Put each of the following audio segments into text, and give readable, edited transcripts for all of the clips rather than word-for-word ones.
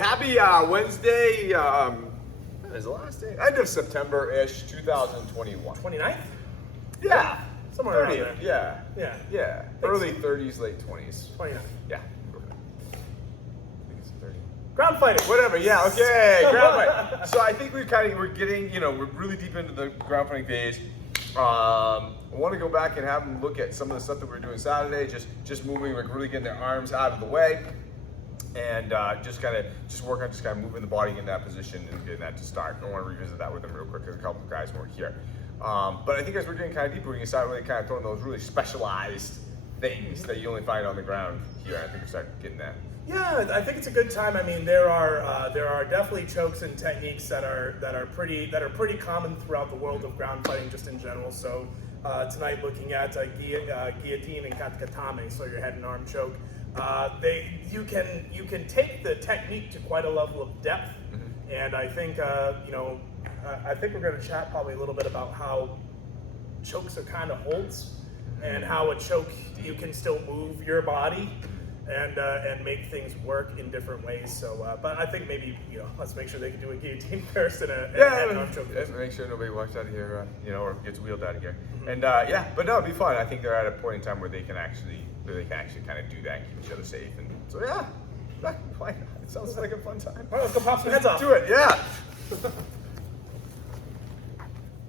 Happy Wednesday. Is the last day? End of September-ish, 2021. 29th? Yeah. Somewhere around 30th, there. yeah. Yeah. Yeah. Early 30s, late 20s. 29. Yeah. Okay. I think it's 30. Ground fighting. Whatever, yeah, okay, ground fight. So I think we're getting, we're really deep into the ground fighting phase. I want to go back and have them look at some of the stuff that we were doing Saturday, just moving, like really getting their arms out of the way, and just work on just kind of moving the body in that position and getting that to start. I want to revisit that with them real quick because a couple of guys weren't here. But I think as we're getting kind of deeper, we can start really kind of throwing those really specialized things that you only find on the ground here. I think we start getting that. Yeah, I think it's a good time. I mean, there are definitely chokes and techniques that are pretty common throughout the world of ground fighting, just in general. So tonight, looking at guillotine and katakatame, so your head and arm choke. You can take the technique to quite a level of depth, and I think I think we're going to chat probably a little bit about how chokes are kind of holds, and how a choke you can still move your body and make things work in different ways. So, but I think maybe let's make sure they can do a guillotine first and an arm choke. Let's make sure nobody walks out of here, or gets wheeled out of here. And but no, it'd be fun. I think they're at a point in time where they can actually kind of do that, and keep each other safe. And so yeah, why not? It sounds like a fun time. All right, let's go pop some heads off. Do it, yeah.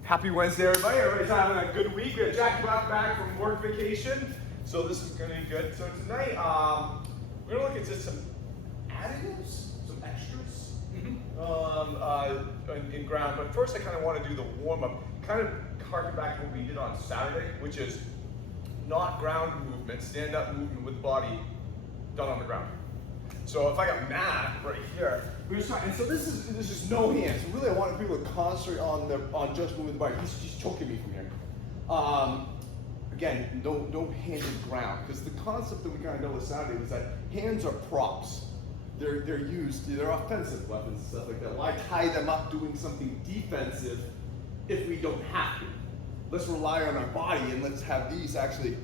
Happy Wednesday, everybody. Everybody's having a good week. Jack got back from work vacation, so this is going to be good. So tonight, we're going to look at just some additives, some extras in ground. But first, I kind of want to do the warm-up, kind of harken back to what we did on Saturday, which is not ground movement, stand-up movement with the body done on the ground. So if I got Matt right here, we're just talking, and so this is no hands. Really, I wanted people to concentrate on just moving the body. He's choking me from here. Again, no hands in ground, because the concept that we kind of know with Saturday was that hands are props. They're offensive weapons and stuff like that. Why tie them up doing something defensive if we don't have to? Let's rely on our body and let's have these actually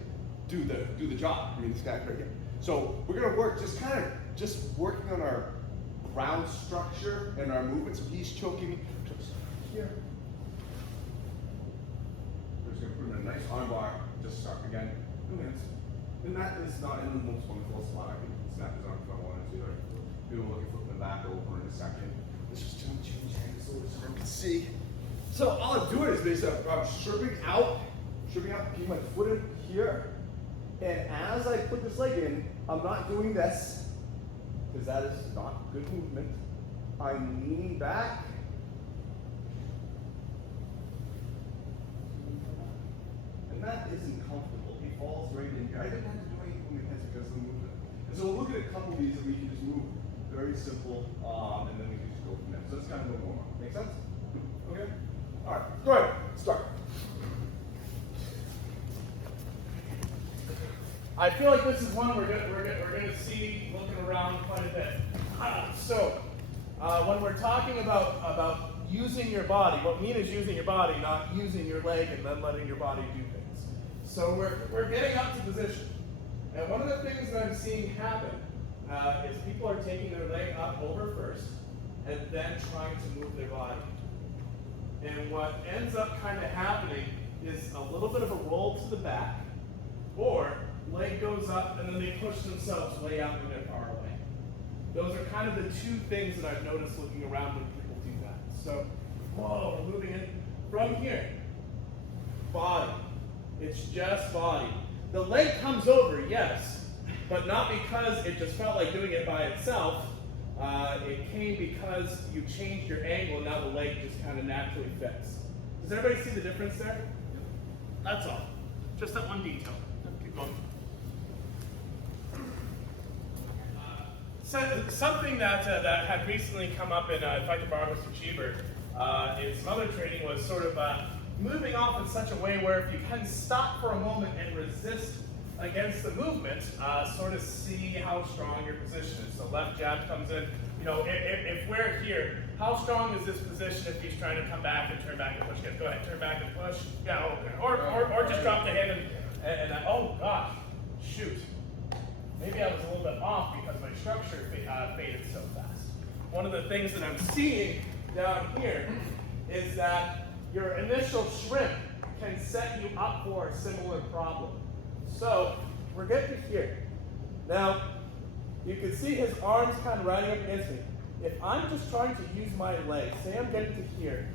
do the job. I mean, this guy right here. So we're gonna work just working on our ground structure and our movement. So he's choking me just here. We're just gonna put him in a nice arm bar. Just start again. 2 minutes. And that is not in the most wonderful spot. I can snap his arm if I wanted to. Maybe we'll flip him back over in a second. Let's just change hands so you can see. So all I'm doing is basically I'm stripping out, keep my foot in here. And as I put this leg in, I'm not doing this, because that is not good movement. I'm leaning back. And that isn't comfortable. He falls right in here. I didn't have to do anything with hands because of the movement. And so we'll look at a couple of these that we can just move. Very simple, and then we can just go from there. So that's kind of a warm-up. Make sense? Okay? All right, go ahead. Start. I feel like this is one we're gonna see looking around quite a bit. So when we're talking about using your body, what we mean is using your body, not using your leg and then letting your body do things. So we're getting up to position, and one of the things that I'm seeing happen is people are taking their leg up over first, and then trying to move their body. And what ends up kind of happening is a little bit of a roll to the back, or leg goes up and then they push themselves way out when they're far away. Those are kind of the two things that I've noticed looking around when people do that. So, whoa, we're moving it from here. Body. It's just body. The leg comes over, yes, but not because it just felt like doing it by itself. It came because you changed your angle and now the leg just kind of naturally fits. Does everybody see the difference there? That's all. Just that one detail. Keep going. Something that had recently come up in Fight to Bar Mr. Cheever in some other training was sort of moving off in such a way where if you can stop for a moment and resist against the movement, sort of see how strong your position is. So left jab comes in. If we're here, how strong is this position if he's trying to come back and turn back and push again? Go ahead, turn back and push. Yeah, okay. Or just drop the hand and oh gosh, shoot. maybe I was a little bit off because my structure faded so fast. One of the things that I'm seeing down here is that your initial shrimp can set you up for a similar problem. So we're getting to here. Now, you can see his arms kind of riding up against me. If I'm just trying to use my legs, say I'm getting to here,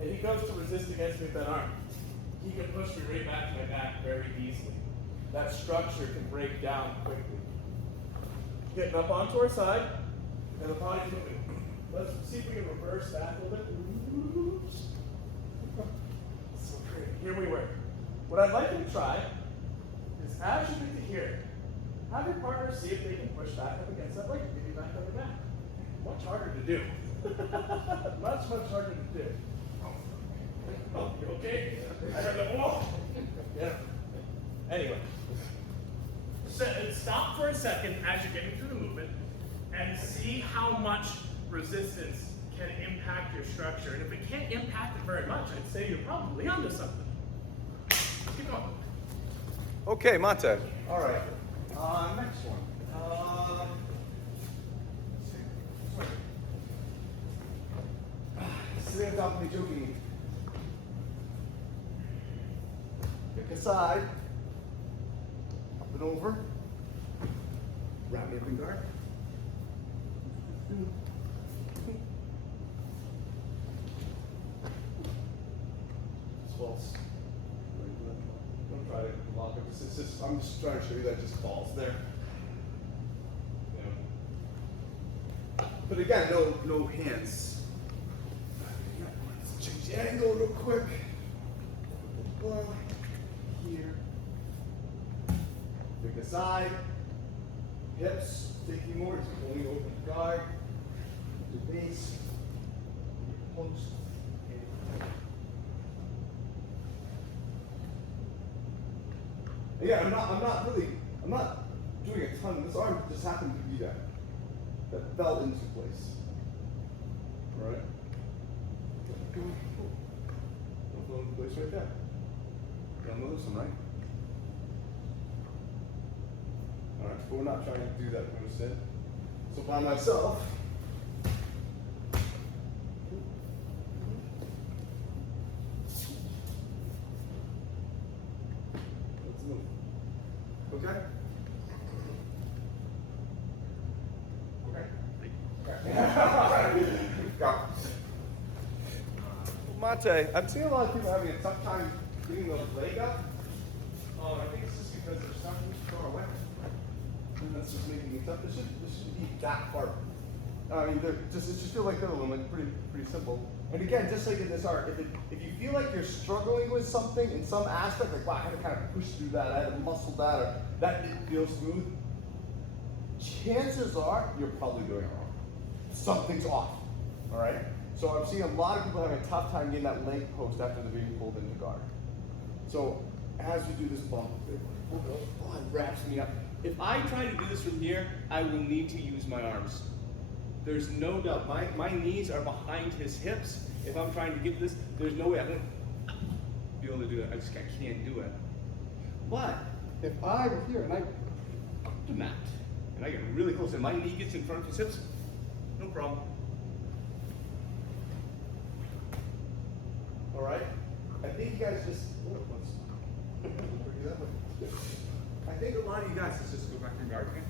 and he goes to resist against me with that arm, he can push me right back to my back very easily. That structure can break down quickly. Getting up onto our side, and the body's moving. Let's see if we can reverse that a little bit. So great. Here we were. What I'd like you to try is, as you get to here, have your partner see if they can push back up against that leg and get you back on your back. Much harder to do. much harder to do. Oh, you okay? I heard the wall. Yeah. Anyway. So, stop for a second as you're getting through the movement and see how much resistance can impact your structure. And if it can't impact it very much, I'd say you're probably onto something. Keep going. Okay, Monte. All right. Next one. Sitting on top of me joking. Pick a side. Up and over. Wrap me up in guard. It's false. Don't try to lock it. It's just, I'm just trying to show you that it just falls there. Yeah. But again, no hands. Let's change the angle real quick. Here. Pick a side. Hips. Taking more. It's only open guard. The base. Punch. Yeah, I'm not doing a ton. This arm just happened to be that fell into place. All right. Fell into place right there. Down the loosen, right? All right. But we're not trying to do that. We're gonna sit. So by myself. Okay? Okay. Go. Monte, I'm seeing a lot of people having a tough time getting the leg up. I think it's just because there's something too far away. And that's just making it tough. This should be that far. I mean, it just feel like they're a little bit pretty simple. And again, just like in this art, if you feel like you're struggling with something in some aspect, like wow, I had to kind of push through that, I had to muscle that, or that didn't feel smooth, chances are you're probably doing it wrong. Something's off. All right. So I'm seeing a lot of people having a tough time getting that leg post after they're being pulled into guard. So as we do this bump, it wraps me up. If I try to do this from here, I will need to use my arms. There's no doubt. My knees are behind his hips. If I'm trying to get this, there's no way I'm going to be able to do it. I can't do it. But if I were here and I up the mat and I get really close and my knee gets in front of his hips, no problem. All right. I think you guys just. I think a lot of you guys, let's just go back to guard again.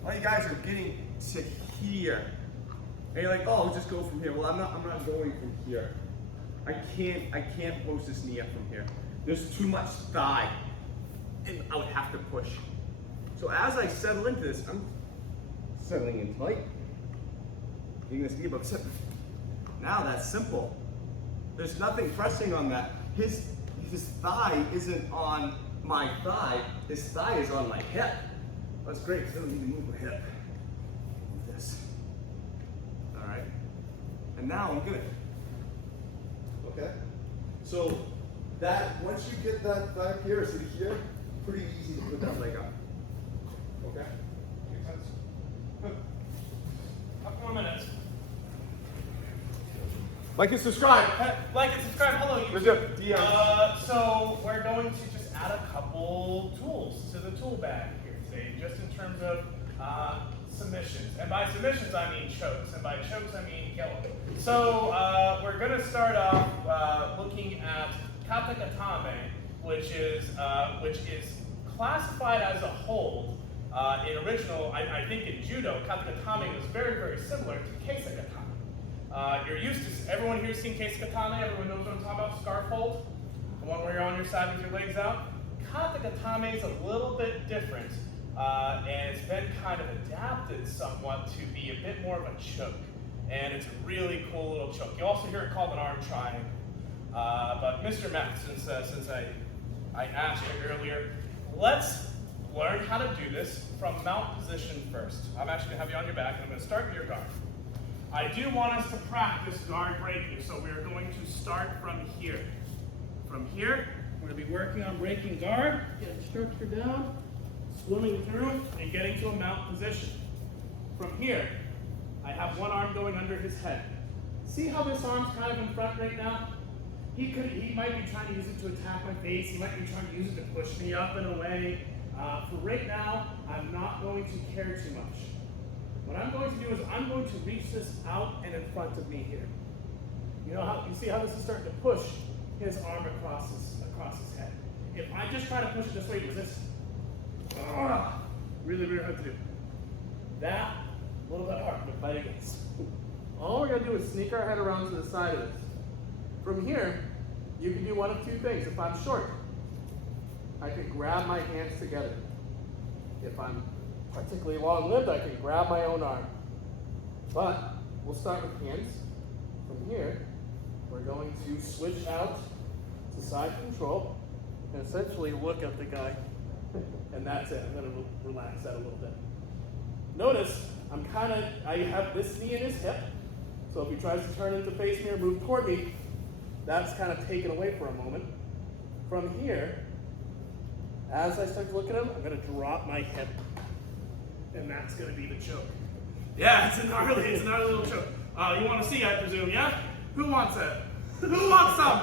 A lot of you guys are getting to here. And you're like, oh, I'll just go from here. Well, I'm not going from here. I can't post this knee up from here. There's too much thigh. And I would have to push. So as I settle into this, I'm settling in tight. Getting this knee above hip. Now that's simple. There's nothing pressing on that. His thigh isn't on my thigh. His thigh is on my hip. That's great, because I don't need to move my hip. Move this. All right. And now I'm good. Okay. So that once you get that thigh here, so here, pretty easy to put that leg up. Okay. Makes sense. Couple more minutes. Like and subscribe. Like and subscribe. Hello, YouTube. Where's your DM? So we're going to just add a couple tools to the tool bag here today, just in terms of submissions. And by submissions, I mean chokes. And by chokes, I mean kill. So we're going to start off looking at kata gatame, which is classified as a hold. In original, I think in judo, kata gatame was very, very similar to keisa gatame. You're used to, everyone here's seen keisa gatame, everyone knows what I'm talking about, scarf hold? The one where you're on your side with your legs out. Kata gatame is a little bit different, and it's been kind of adapted somewhat to be a bit more of a choke. And it's a really cool little choke. You also hear it called an arm triangle. But Mr. Matt, since I asked you earlier, let's learn how to do this from mount position first. I'm actually going to have you on your back, and I'm going to start with your guard. I do want us to practice guard breaking, so we're going to start from here. From here, we're going to be working on breaking guard, getting structure down, swimming through, and getting to a mount position. From here, I have one arm going under his head. See how this arm's kind of in front right now? He might be trying to use it to attack my face. He might be trying to use it to push me up and away. For right now, I'm not going to care too much. What I'm going to do is I'm going to reach this out and in front of me here. You know how you see how this is starting to push his arm across his head. If I just try to push it this way, resist. Really, really hard to do. That a little bit hard to fight against. All we're gonna do is sneak our head around to the side of this. From here, you can do one of two things. If I'm short, I can grab my hands together. If I'm particularly long-lived, I can grab my own arm. But we'll start with hands. From here, we're going to switch out to side control and essentially look at the guy. And that's it. I'm going to relax that a little bit. Notice I have this knee in his hip. So if he tries to turn into face me or move toward me, that's kind of taken away for a moment. From here, as I start to look at him, I'm going to drop my hip. And that's going to be the choke. Yeah, it's a gnarly little choke. You want to see, I presume, yeah? Who wants it? Who wants some?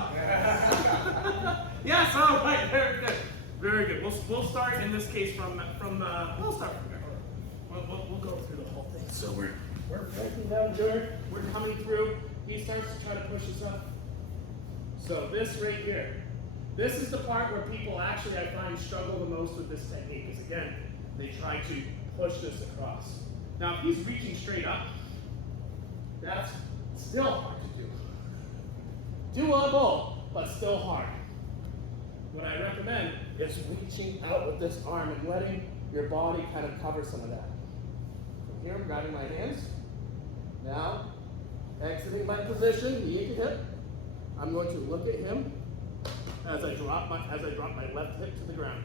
Yes, all right, very good. Very good. We'll start in this case we'll start from there. We'll go through the whole thing. So we're breaking down dirt. We're coming through. He starts to try to push us up. So this right here, this is the part where people actually, I find, struggle the most with this technique. Because again, they try to push this across. Now, if he's reaching straight up, that's still hard to do. Doable, but still hard. What I recommend is reaching out with this arm and letting your body kind of cover some of that. From here, I'm grabbing my hands. Now, exiting my position, knee to hip. I'm going to look at him as I drop my left hip to the ground.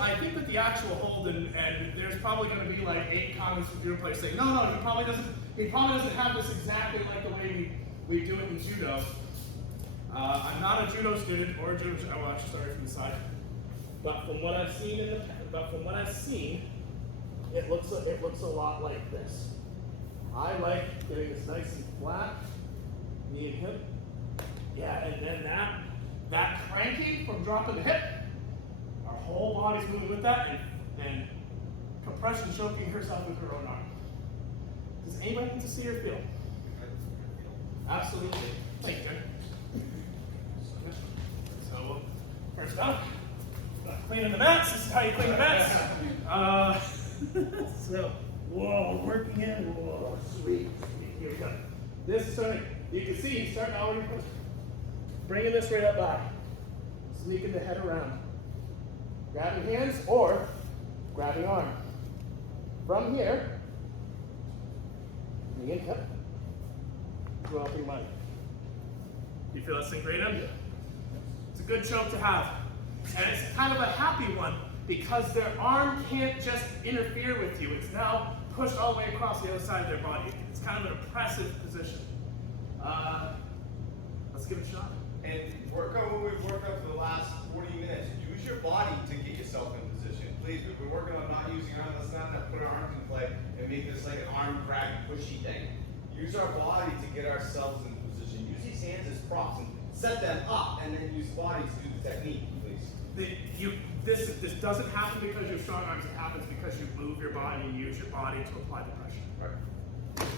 I think that the actual hold, and there's probably going to be like 8 comments from judo players saying, no, he probably doesn't have this exactly like the way we do it in judo. I'm not a judo student or a judo. I will actually start from the side. But from what I've seen it looks a lot like this. I like getting this nice and flat, knee and hip. Yeah, and then that cranking from dropping the hip, our whole body's moving with that, and compression choking herself with her own arm. Does anybody need to see or feel? Absolutely. Thank you. So, first up, cleaning the mats. This is how you clean the mats. So, whoa, working in. Whoa, sweet. Here we go. This is starting. You can see he's starting already bringing this right up by. Sneaking the head around. Grabbing hands or grabbing arm. From here, knee and hip. Dropping my. You feel that sink right in? It's a good choke to have. And it's kind of a happy one because their arm can't just interfere with you. It's now pushed all the way across the other side of their body. It's kind of an oppressive position. Let's give it a shot. And work on what we've worked on for the last 40 minutes. Use your body to get yourself in position. Please, we've been working on not using arms. Let's not put our arms in play and make this like an arm grab pushy thing. Use our body to get ourselves in position. position. Use these hands as props and set them up, and then use body to do the technique, please. This doesn't happen because you have strong arms. It happens because you move your body and use your body to apply the pressure. Right.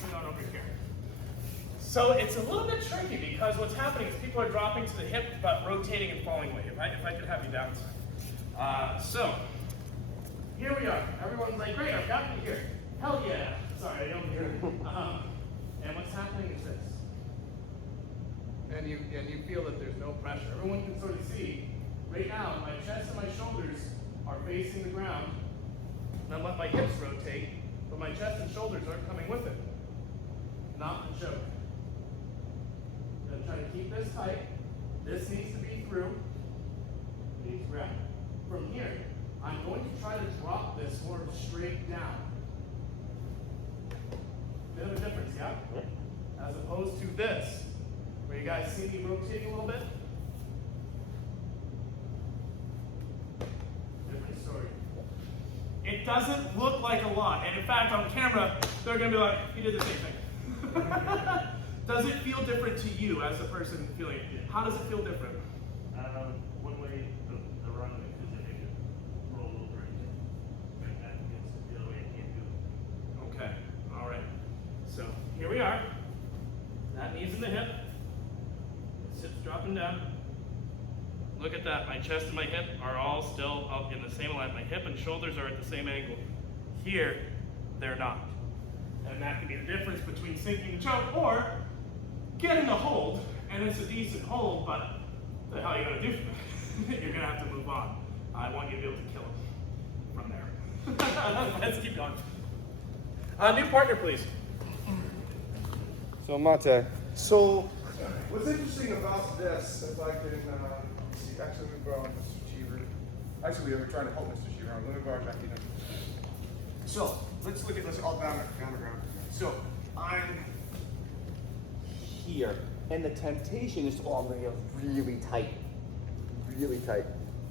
Coming on over here. So it's a little bit tricky because what's happening is people are dropping to the hip but rotating and falling away. If I could have you down. So here we are. Everyone's like, great, I've got you here. Hell yeah. Sorry, I don't hear it. And what's happening is this. And you feel that there's no pressure. Everyone can sort of see, right now, my chest and my shoulders are facing the ground. And I let my hips rotate, but my chest and shoulders aren't coming with it. Not the joke. I'm trying to keep this tight. This needs to be through. It needs ground. From here, I'm going to try to drop this more straight down. Bit of a difference, yeah? As opposed to this, where you guys see me rotating a little bit. Different story. It doesn't look like a lot, and in fact, on camera, they're gonna be like, "You did the same thing." Does it feel different to you as a person feeling it? How does it feel different? One way the run of it is that they could roll over and bring that against it. The other way I can't do it. Okay, all right. So here we are. That knee's in the hip. This hip's dropping down. Look at that. My chest and my hip are all still up in the same line. My hip and shoulders are at the same angle. Here, they're not. And that could be the difference between sinking the choke or getting a hold, and it's a decent hold, but what the hell are you gonna do from it? You're gonna have to move on. I want you to be able to kill it from there. Let's keep going. New partner, please. So Mate, So, what's interesting about this, if I can see, actually, let me borrow Mr. Cheever. Actually, we were trying to help Mr. Cheever. Let me borrow Jackie. So, let's look at this all down the ground. So, I'm here, and the temptation is to get really tight. Really tight.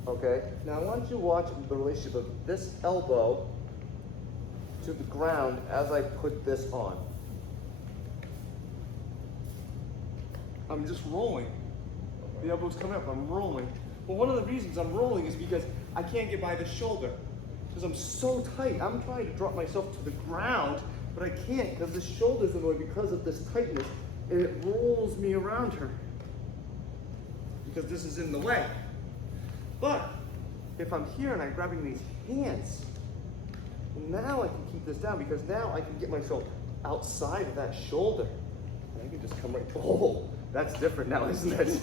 Okay? Now I want you to watch the relationship of this elbow to the ground as I put this on. I'm just rolling. The elbow's coming up, I'm rolling. Well, one of the reasons I'm rolling is because I can't get by the shoulder. Because I'm so tight. I'm trying to drop myself to the ground, but I can't because the shoulder's in the way because of this tightness. And it rolls me around her. Because this is in the way. But if I'm here and I'm grabbing these hands, now I can keep this down because now I can get myself outside of that shoulder. And I can just come right, oh, that's different now, isn't it?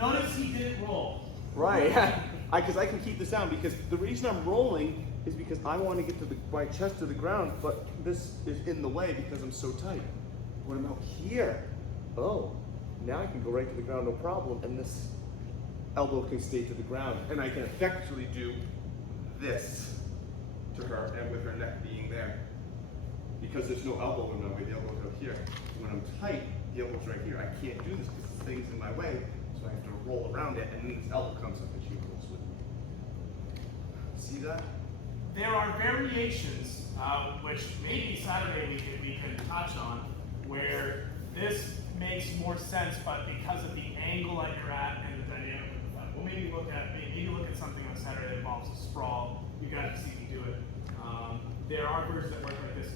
Notice he didn't roll. Right, because I can keep this down because the reason I'm rolling is because I want to get to my chest to the ground, but this is in the way because I'm so tight. What about here? Oh, now I can go right to the ground, no problem, and this elbow can stay to the ground, and I can effectively do this to her, and with her neck being there. Because there's no elbow in my way, the elbow's up here. When I'm tight, the elbow's right here. I can't do this because the thing's in my way, so I have to roll around it, and then this elbow comes up and she rolls with me. See that? There are variations, which maybe Saturday we can touch on, where this makes more sense, but because of the angle that you're at and the dynamic of the foot. We'll maybe look at something on Saturday that involves a sprawl. You guys see me do it. There are versions that work like this.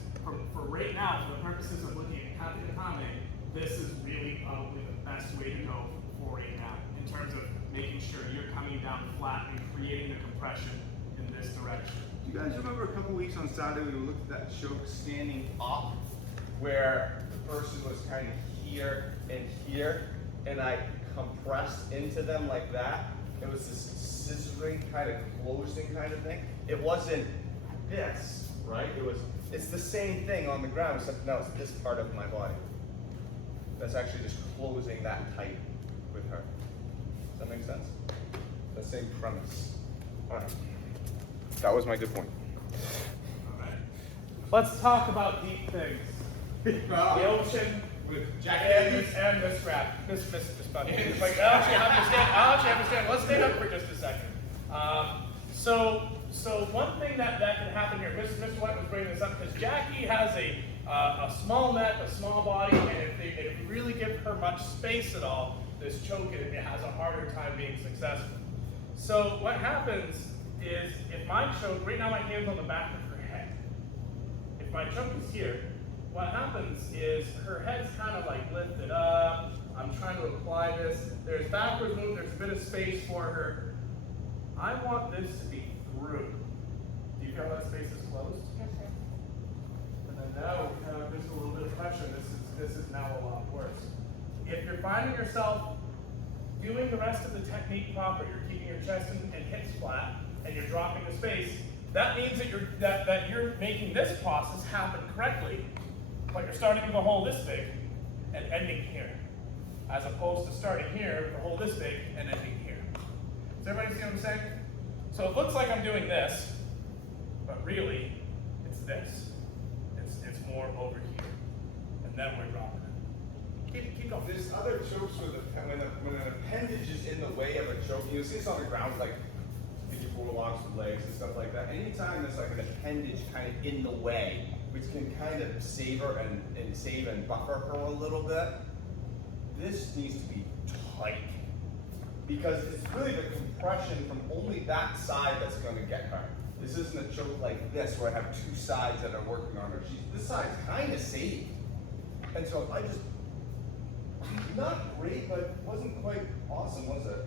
For right now, for the purposes of looking at Kata Katame, this is really probably the best way to go for right now in terms of making sure you're coming down flat and creating the compression in this direction. Do you guys remember a couple weeks on Saturday we looked at that choke standing up, where the person was kind of here and I compressed into them like that? It was this scissoring kind of closing kind of thing. It wasn't this, right? It's the same thing on the ground, except now it's this part of my body. That's actually just closing that tight with her. Does that make sense? The same premise. All right. That was my good point. All right. Let's talk about deep things. The ocean With and this wrap. This buddy. Like, I'll actually understand. Let's stand up for just a second. So one thing that can happen here, Mr. White was bringing this up because Jackie has a small neck, a small body, and if you really give her much space at all, this choke, it has a harder time being successful. So what happens is, if my choke, right now my hand's on the back of her head. If my choke is here, what happens is her head's kind of like lifted up. I'm trying to apply this. There's backwards move, there's a bit of space for her. I want this to be through. Do you feel that space is closed? Yes, sir. And then now we have just a little bit of pressure. This is now a lot worse. If you're finding yourself doing the rest of the technique proper, you're keeping your chest and hips flat, and you're dropping the space, that means that you're making this process happen correctly, but you're starting with a hole this big and ending here, as opposed to starting here with a hole this big and ending here. Does everybody see what I'm saying? So it looks like I'm doing this, but really, it's this. It's more over here, and then we're dropping it. Keep going. There's other chokes when an appendage is in the way of a choke. You see this on the ground, like your warlocks with legs and stuff like that. Anytime there's like an appendage kind of in the way, which can kind of save her and save and buffer her a little bit, this needs to be tight. Because it's really the compression from only that side that's going to get her. This isn't a choke like this where I have two sides that are working on her. This side's kind of saved. And so I just, not great, but wasn't quite awesome, was it?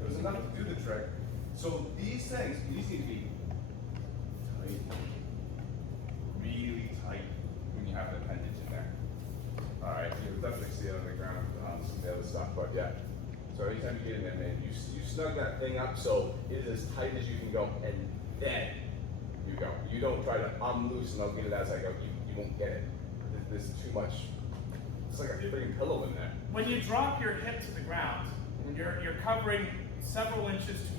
It was enough to do the trick. So these need to be tight. Really tight when you have the appendage in there. All right, you'll definitely see it on the ground, some of the other stuff, but yeah. So anytime you get in there, man, you snug that thing up so it is as tight as you can go, and then you go. You don't try to unloose and I'll get it as I go. You won't get it. There's too much. It's like a freaking pillow in there. When you drop your hip to the ground, you're covering several inches to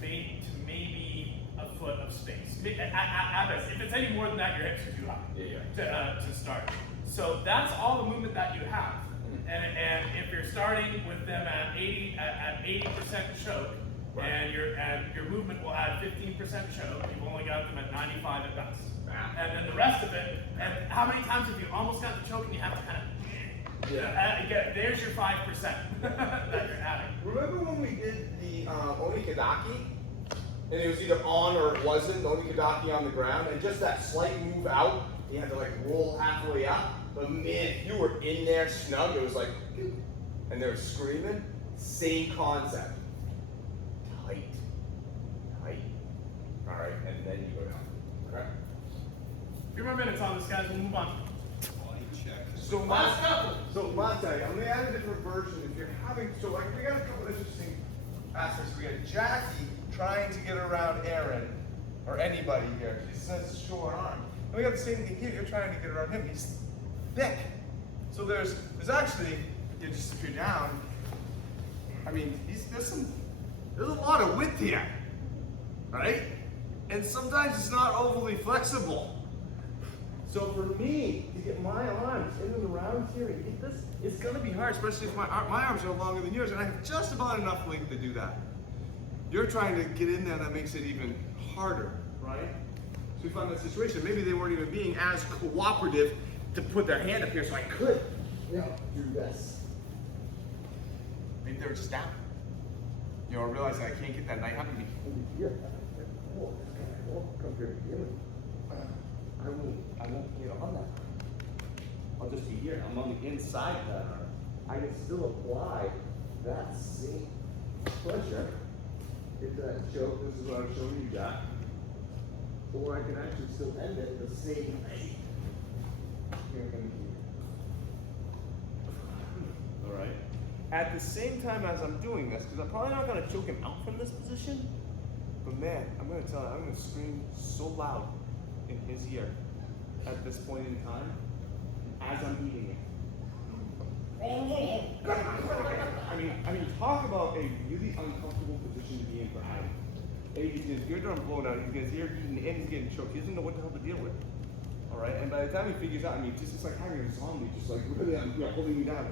maybe a foot of space. At best. If it's any more than that, your hips are too high to start. So that's all the movement that you have. And if you're starting with them at 80% choke, and your movement will add 15% choke, you've only got them at 95 at best. And then the rest of it, and how many times have you almost got the choke and you have to kind of, there's your 5% that you're adding. Remember when we did the Onikadaki? And it was either on or it wasn't, the Onikadaki on the ground, and just that slight move out, you had to like roll halfway up. But man, if you were in there snug, it was like, and they were screaming, same concept. Tight. All right, and then you go down. Okay. A few more minutes on this, guys, we'll move on. So Monte, I'm gonna add a different version. If you're having, so like we got a couple interesting aspects. We got Jackie trying to get around Aaron, or anybody here. He says short arm. And we got the same thing here. You're trying to get around him. He's thick. So there's actually, just if you're down, I mean, there's a lot of width here, right? And sometimes it's not overly flexible. So for me to get my arms in and around here and get this, it's gonna be hard, especially if my arms are longer than yours, and I have just about enough length to do that. You're trying to get in there, that makes it even harder, right? So we found that situation. Maybe they weren't even being as cooperative to put their hand up here so I could, do this. Maybe they were just down. You know, realizing I can't get that knife. I'm gonna be over here. Come here. I won't get on that. I'll just be here. I'm on the inside of that arm. I can still apply that same pressure into that choke. This is what I'm showing you, Jack. Or I can actually still end it the same way. Here and here. All right. At the same time as I'm doing this, because I'm probably not going to choke him out from this position, but man, I'm going to tell you, I'm going to scream so loud in his ear at this point in time as I'm eating it. I mean, talk about a really uncomfortable position to be in for Adam. He's getting his eardrum blown out, he's getting his ear eaten, and he's getting choked. He doesn't know what the hell to deal with. All right, and by the time he figures out, I mean, it's like having a zombie, just like really holding me down.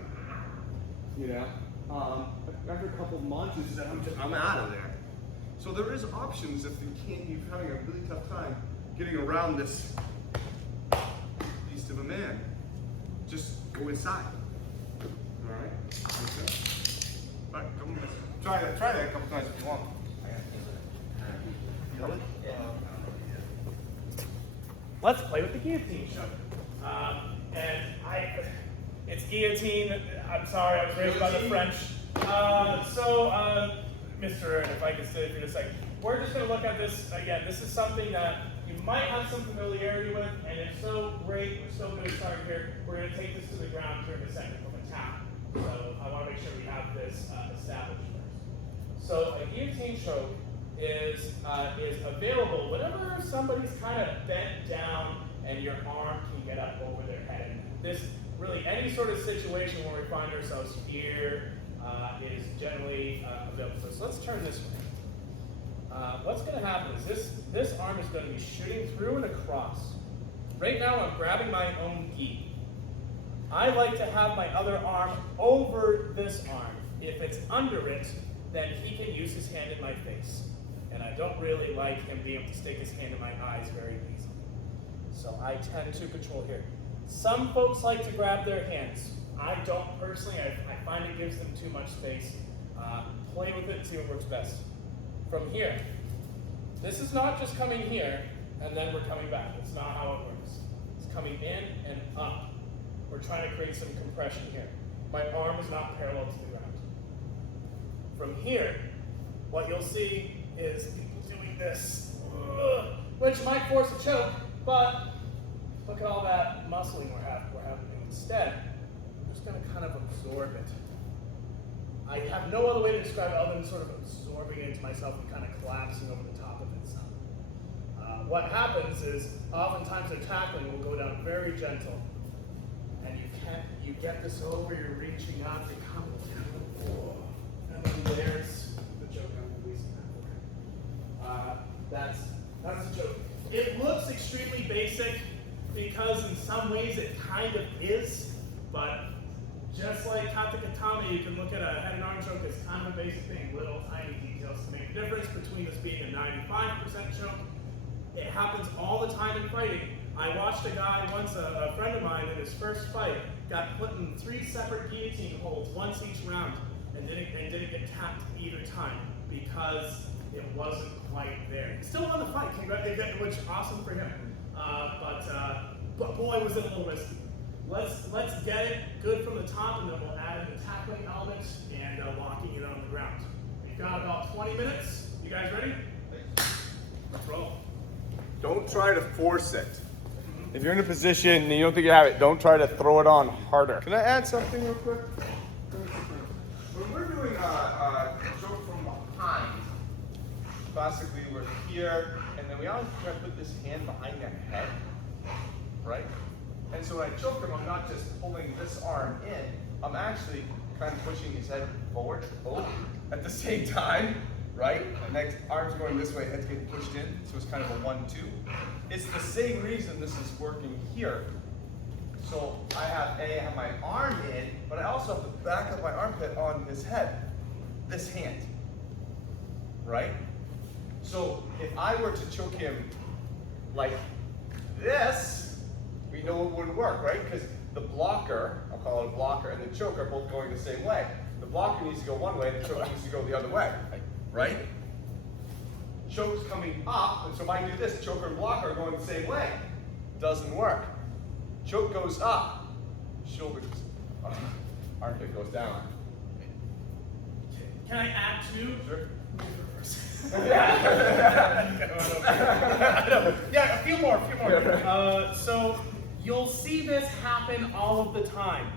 You know, after a couple of months, it's that I'm out of there. So there is options if you're having a really tough time getting around this beast of a man. go inside. All right. Okay. But don't miss. Try that a couple times if you want. Feel it? Let's play with the guillotine show. It's guillotine. I'm sorry, I was raised by the French. Mr. If I could sit for just a second, we're just going to look at this again. This is something that you might have some familiarity with, and if so, great. We're still going to start here. We're going to take this to the ground here in a second from a tap. So I want to make sure we have this established first. So a guillotine choke is available whenever somebody's kind of bent down and your arm can get up over their head. This really any sort of situation where we find ourselves here is generally available. So let's turn this way. What's going to happen is this arm is going to be shooting through and across. Right now I'm grabbing my own gi. I like to have my other arm over this arm. If it's under it, then he can use his hand in my face. And I don't really like him being able to stick his hand in my eyes very easily. So I tend to control here. Some folks like to grab their hands. I don't personally. I find it gives them too much space. Play with it and see what works best. From here, this is not just coming here and then we're coming back. That's not how it works. It's coming in and up. We're trying to create some compression here. My arm is not parallel to the ground. From here, what you'll see is people doing this, which might force a choke, but look at all that muscling we're having. Instead, I'm just going to kind of absorb it. I have no other way to describe it other than sort of absorbing it into myself and kind of collapsing over the top of it some. What happens is, oftentimes the tackling will go down very gentle, and you get this over, you're reaching out to come down, and then there's the choke. I'm releasing that. That's the joke. It looks extremely basic because in some ways it kind of is, but just like katakatame, you can look at a head and arm choke as kind of a basic thing, little tiny details to make a difference between this being a 95% choke. It happens all the time in fighting. I watched a guy once, a friend of mine, in his first fight, got put in 3 separate guillotine holds, once each round, and didn't get tapped either time because it wasn't quite there. He still won the fight, which is awesome for him. But boy, was it a little risky. Let's get it good from the top, and then we'll add in the tackling element and locking it on the ground. We've got about 20 minutes. You guys ready? Let's roll. Don't try to force it. If you're in a position and you don't think you have it, don't try to throw it on harder. Can I add something real quick? When we're doing a choke from behind, classically we're here, and then we always try to put this hand behind the head, right? And so when I choke him, I'm not just pulling this arm in, I'm actually kind of pushing his head forward, at the same time, right? The next arm's going this way, head's getting pushed in, so it's kind of a 1-2. It's the same reason this is working here. So I have my arm in, but I also have the back of my armpit on his head, this hand, right? So if I were to choke him like this, we know it wouldn't work, right? Because the blocker, I'll call it a blocker, and the choke are both going the same way. The blocker needs to go one way, the choke needs to go the other way, right? Choke's coming up, and so if I do this, choker and blocker are going the same way. Doesn't work. Choke goes up, shoulder goes up, armpit goes down. Can I add to? Sure. Yeah, a few more. So you'll see this happen all of the time.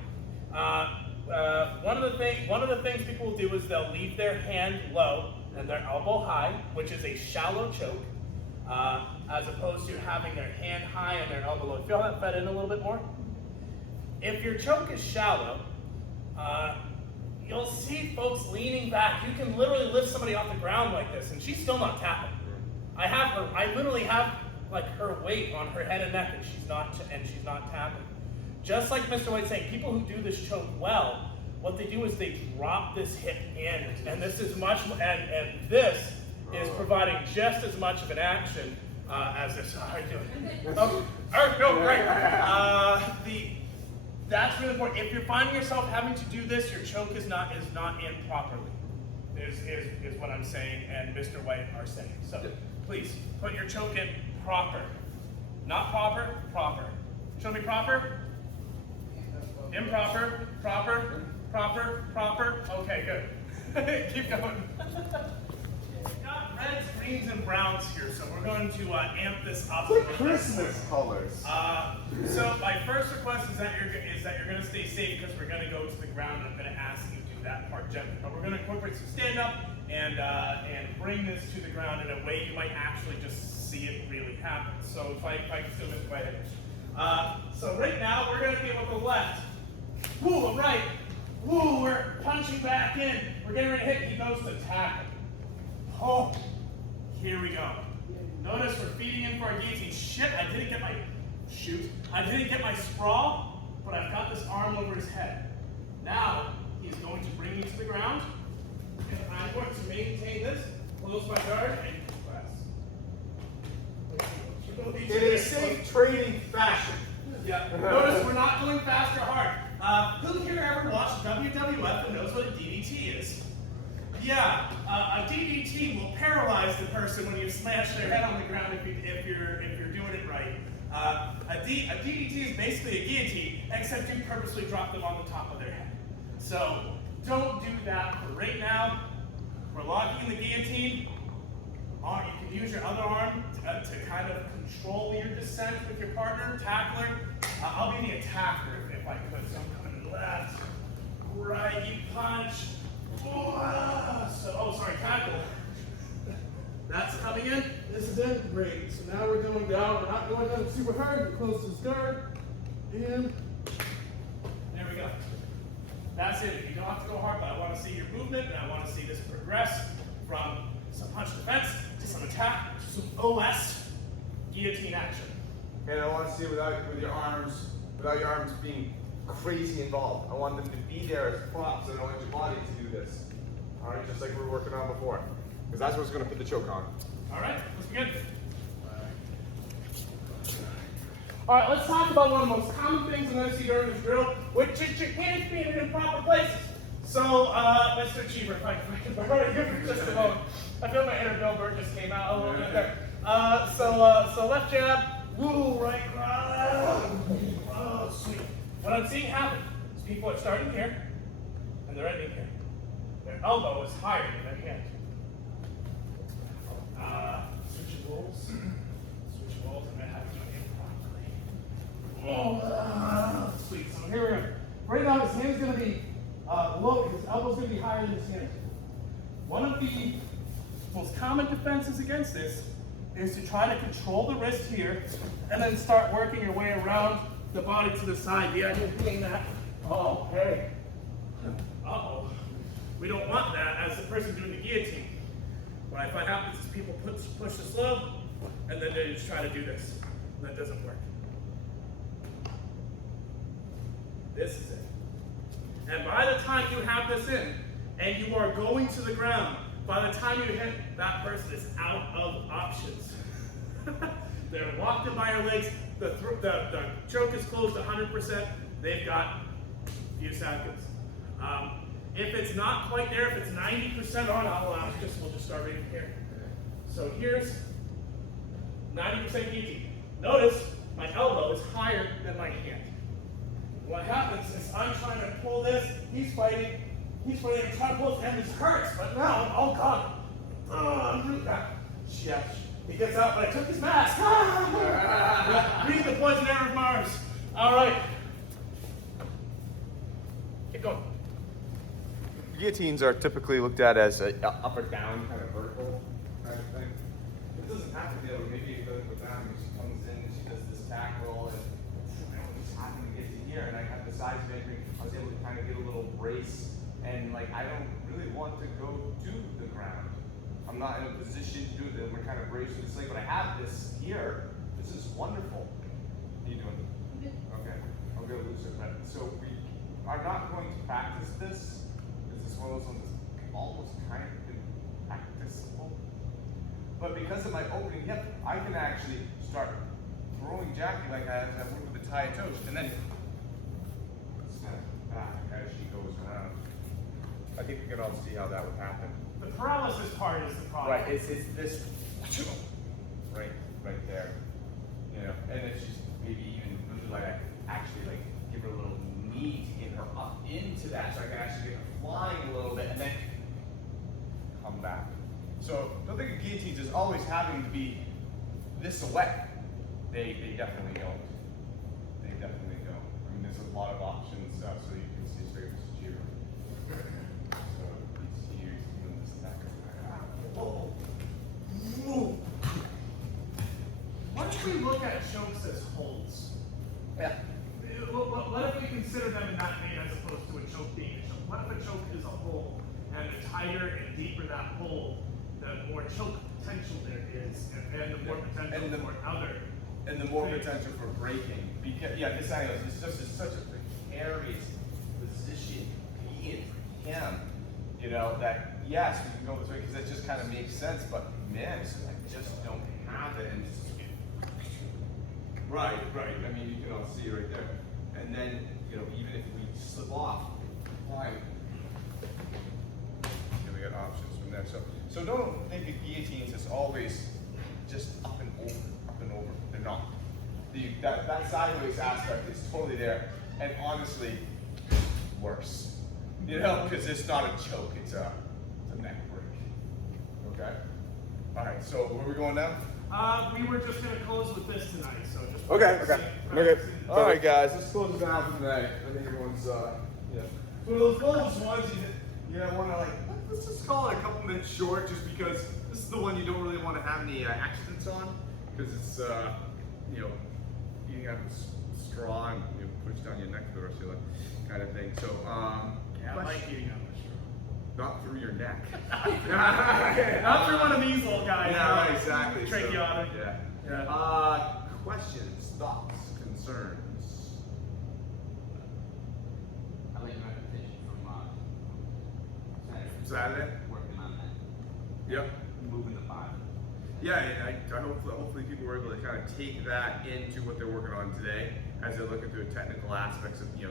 One of the things people will do is they'll leave their hand low and their elbow high, which is a shallow choke, as opposed to having their hand high and their elbow low. Feel that fed in a little bit more? If your choke is shallow, you'll see folks leaning back. You can literally lift somebody off the ground like this, and she's still not tapping. I literally have like her weight on her head and neck, and she's not tapping. Just like Mr. White's saying, people who do this choke well, what they do is they drop this hip in, and this is and this is providing just as much of an action as this. How are you doing? Oh, no, great. That's that's really important. If you're finding yourself having to do this, your choke is not in properly. Is what I'm saying, and Mr. White are saying. So please put your choke in proper. Not proper, proper. Show me proper. Improper, proper, proper, proper. Okay, good. Keep going. Got reds, greens, and browns here, so we're going to amp this up. It's like Christmas colors. So my first request is that you're going to stay safe because we're going to go to the ground, and I'm going to ask you to do that part gently. But we're going to incorporate some stand up and bring this to the ground in a way you might actually just see it really happen. So if I can still get right in. So right now we're going to deal with the left. Woo, right. Woo, we're punching back in. We're getting ready to hit. He goes to tackle. Oh, here we go. Notice we're feeding in for our guillotine. Shit, I didn't get my sprawl, but I've got this arm over his head. Now, he's going to bring me to the ground, and I'm going to maintain this, close my guard, and press. In a safe training fashion. Yeah. Notice we're not going fast or hard. Who here ever watched WWF and knows what a DDT is? Yeah, a DDT will paralyze the person when you smash their head on the ground if you're doing it right. A DDT is basically a guillotine, except you purposely drop them on the top of their head. So don't do that for right now. We're locking in the guillotine. You can use your other arm to kind of control your descent with your partner, tackler. I'll be the attacker if I could. So I'm coming left, right, you punch. Sorry, tackle. That's coming in. This is in. Great. So now we're going down. We're not going down super hard. We're close to his guard. And there we go. That's it. You don't have to go hard, but I want to see your movement, and I want to see this progress from some punch defense to some attack to some OS guillotine action. And I want to see it without your arms being crazy involved. I want them to be there as props. I don't want your body to do this. All right, just like we were working on before, because that's what's going to put the choke on. All right, let's begin. All right, let's talk about one of the most common things I'm going to see during this drill, which is your hands being in improper places. So, Mr. Cheever, if I can borrow you for just a moment. I feel my inner Bill Burr just came out a little bit there. So left jab, woo, right, oh, sweet. What I'm seeing happen is people are starting here, and they're ending here. Their elbow is higher than their hand. Switching rolls, and then have to do it properly. Oh, sweet. So here we go. Right now, his hand's going to be low. His elbow's going to be higher than his hand. One of the most common defenses against this is to try to control the wrist here, and then start working your way around the body to the side. The idea being that, oh, hey, uh-oh. We don't want that as the person doing the guillotine. What I find happens is people push the slow, and then they just try to do this. And that doesn't work. This is it. And by the time you have this in, and you are going to the ground, by the time you hit, that person is out of options. They're locked in by your legs, the choke is closed 100%, they've got a few seconds. If it's not quite there, if it's 90% on, we'll just start right here. So here's 90% guillotine. Notice my elbow is higher than my hand. What happens is I'm trying to pull this, he's fighting, and trying to pull it, and this hurts, but now, oh God. Shit. He gets out, but I took his mask. Breathe the poison air of Mars. All right. Keep going. Guillotines are typically looked at as a up or down kind of vertical kind of thing. It doesn't have to be able, maybe it goes down and she comes in and she does this tackle and I just happened to get to here and I got the size measuring. I was able to kind of get a little brace and like I don't really want to go to the ground. I'm not in a position to do it. I'm kind of braced for this leg, but I have this here. This is wonderful. How you doing? Okay, I'll go looser. So we are not going to practice this. One of those ones that's almost kind of impracticable. But because of my opening hip, I can actually start throwing jacking like I would with the tie toast. And then as she goes around. I think we can all see how that would happen. The paralysis part is the problem. Right, it's this right there. You know, and it's just maybe even really like I could actually like give her a little knee to get her up into that so I can actually get her flying a little bit and then come back. So don't think of guillotines as always having to be this away. They definitely don't. They definitely don't. I mean, there's a lot of options so you can see straight this here. So these here, doing this attack. Whoa. Whoa. What if we look at chokes as holds? Yeah. What if we consider them in that vein as opposed to a choke being a choke? What if a choke is a hold, and the tighter and deeper that hold, the more choke potential there is, and the more potential And the- for other. And the more potential for breaking. Because this angle is just such a precarious position to be in for him. You know, that yes, we can go this way because that just kind of makes sense, but man, I just don't have it. And right. I mean, you can all see right there. And then, you know, even if we slip off, fine. Okay, we got options from there. So don't think of guillotines as always just up and over. They're not. That sideways aspect is totally there, and honestly, worse. You know, because it's not a choke; it's a neck break. Okay. All right. So where are we going now? We were just gonna close with this tonight, so just. Okay. All right, guys. Let's close it down for today. I think everyone's yeah. So those bonus ones, you want to like let's just call it a couple minutes short, just because this is the one you don't really want to have any accidents on, because it's you know, eating out of a straw and push down your neck for the rest of your life, kind of thing. So Yeah, I like eating on this. not through your neck. Not through one of these little guys. Yeah, right, exactly. So, Tracheotomy. yeah. Questions, thoughts, concerns. I like my petition from Saturday? working on that, Yep. moving the body. Yeah, and I hopefully people were able to kind of take that into what they're working on today as they're looking through technical aspects of these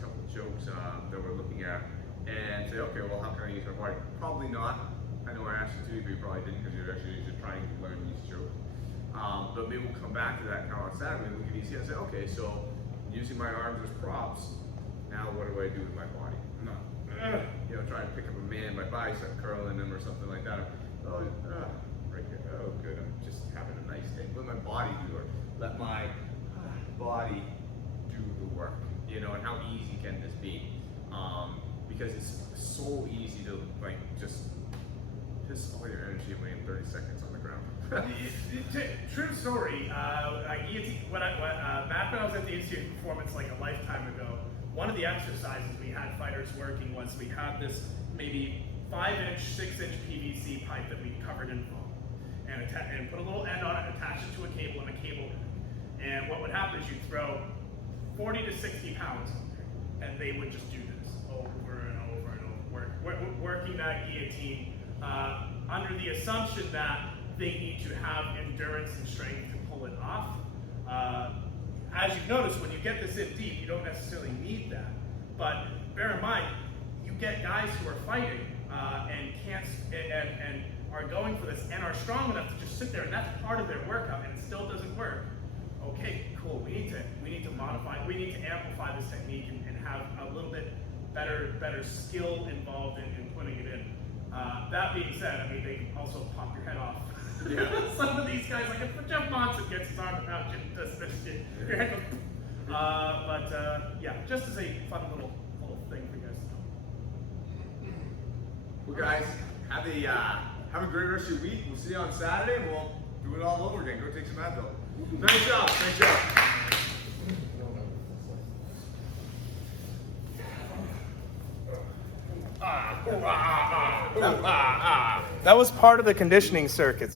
couple of jokes that we're looking at, and say, okay, well, how can I use my body? Probably not. I know I asked you to, but you probably didn't because you're actually trying to learn these jokes. But maybe we'll come back to that kind of on Saturday. We can easy and say, okay, so using my arms as props, now what do I do with my body? I'm not, trying to pick up a man, my bicep curling him or something like that. Right here. Oh, good. I'm just having a nice day. Let my body do it. Let my body do the work. And how easy can this be? Because it's so easy to just piss all your energy away in 30 seconds on the ground. True story. Back when I was at the Institute of Performance like a lifetime ago, one of the exercises we had fighters working was we had this maybe 5-inch, 6-inch PVC pipe that we covered in foam, and put a little end on it, attach it to a cable and a cable. And what would happen is you'd throw 40 to 60 pounds on there, and they would just do this over and over and over, working that guillotine under the assumption that they need to have endurance and strength to pull it off. As you've noticed, when you get this in deep, you don't necessarily need that. But bear in mind, you get guys who are fighting and can't and are going for this and are strong enough to just sit there, and that's part of their workout, and it still doesn't work. Okay, cool. We need to modify. We need to amplify this technique and have a little bit better skill involved in putting it in. That being said, I mean, they can also pop your head off. Yeah. Some of these guys, like if Jeff Monson gets his arm around you and does this shit, your head goes. Yeah, just as a fun little thing for you guys to know. Well, guys, have a great rest of your week. We'll see you on Saturday. We'll do it all over again. Go take some Advil. Nice job. Nice job. That was part of the conditioning circuit.